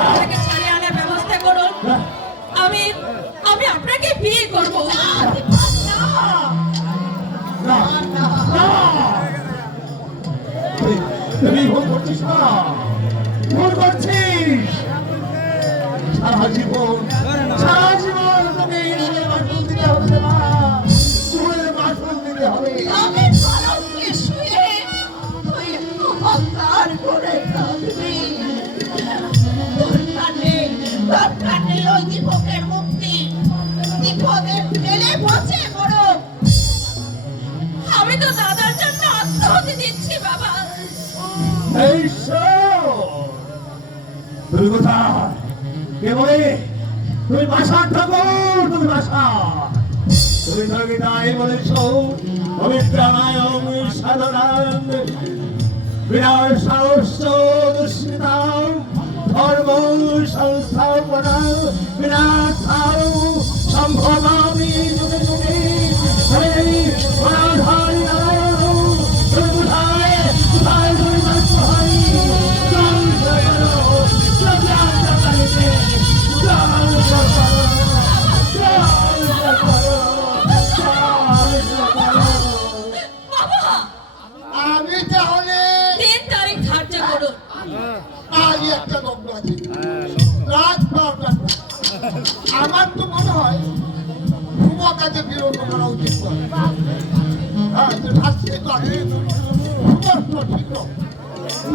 আপনাকে ছাড়িয়ে আনার ব্যবস্থা করুন। আমি আমি আপনাকে বিয়ে করবো। তুমি ভুল করছিস না, ভুল করছিস। সারা জীবন তোকে মাসুল দিতে হবে না, তুই মাসুল দিতে হবে। আমি পরমকে শুয়ে তুই অহংকার করে থাকবি। তোর কানে ওই দীপকের মুক্তি, দীপকের ফেলে পচে মরো। আমি তো দাদার জন্য আত্মহত্যা দিচ্ছি বাবা। এই তুমি কোথায়? কে বলে তুমি বাসার ঠাকুর? তুমি বাসা, তুমি গীতায় বলেছ পবিত্রায়ং সাধনাং বিনাশ সাহস্য দুষ্কৃতাং ধর্ম সংস্থাপনা বিনাশ সম্ভবামি যুগে যুগে। এই গণাধারী নারায়ণ তুমি কোথায়? কোথায় তুমি বাস হয়? আমি তাহলে 3 তারিখ ধার্য করুন। আজ একটা লগ্ন আছে, রাত 12টা। আমার তো মনে হয় ভুয়া কাজে বিরত করা উচিত নয়। হ্যাঁ, শাস্তি তো আছে, ঠিক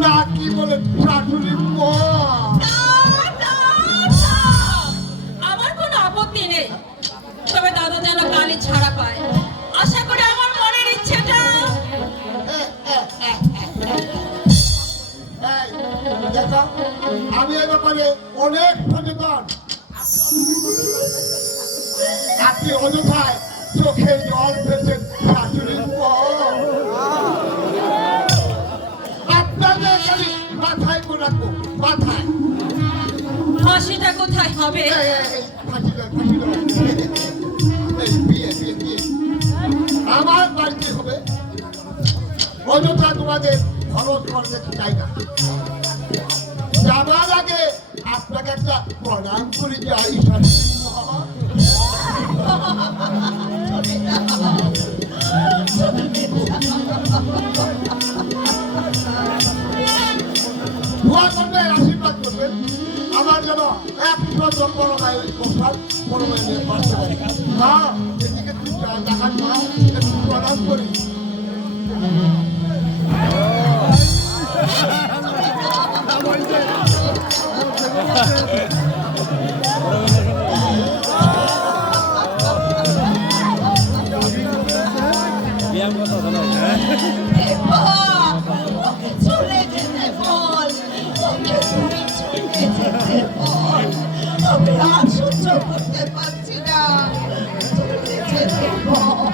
না কি বলে শাশুড়ি মা। আমার কোনো আপত্তি নেই, তবে দাদা যেন কালই ছাড়া পায়। আশা করি আমার মনের ইচ্ছেটা। দেখো, আমি এ ব্যাপারে অনেক সচেতন। আপনি অযথায় চোখে জল ফেলছেন শাশুড়ি মা। আপনাদের খালি মাথায় করে রাখবো, মাথায়। ফাঁসিটা কোথায় হবে? আমার বাড়িতে হবে, অযথা তোমাদের খরচ করতে চাই না। যাবার আগে আপনাকে একটা প্রণাম করে যাই। দোয়া করবেন, আশীর্বাদ করবেন আমার যেন 100 বড় ভাই বসার বড় ভাই নিয়ে বাঁচতে পারি। মা এদিকে তুই দেখান, মা একটু প্রণাম করি। চলে যেতে বল, চলে যেতে বল। আমি আর সহ্য করতে পারছি না, চলে যেতে বল।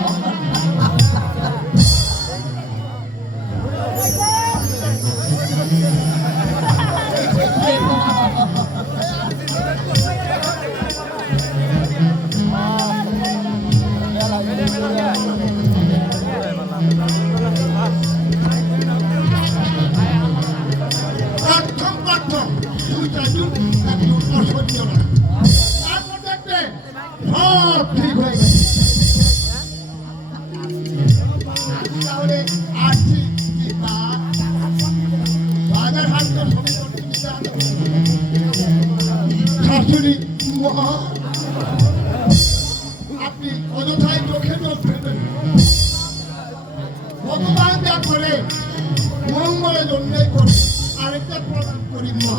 আপনি অযথায় চোখে জল ফেলবেন। ভগবান যা করে মঙ্গলের জন্যই করে। আরেকটা প্রণাম করি মা।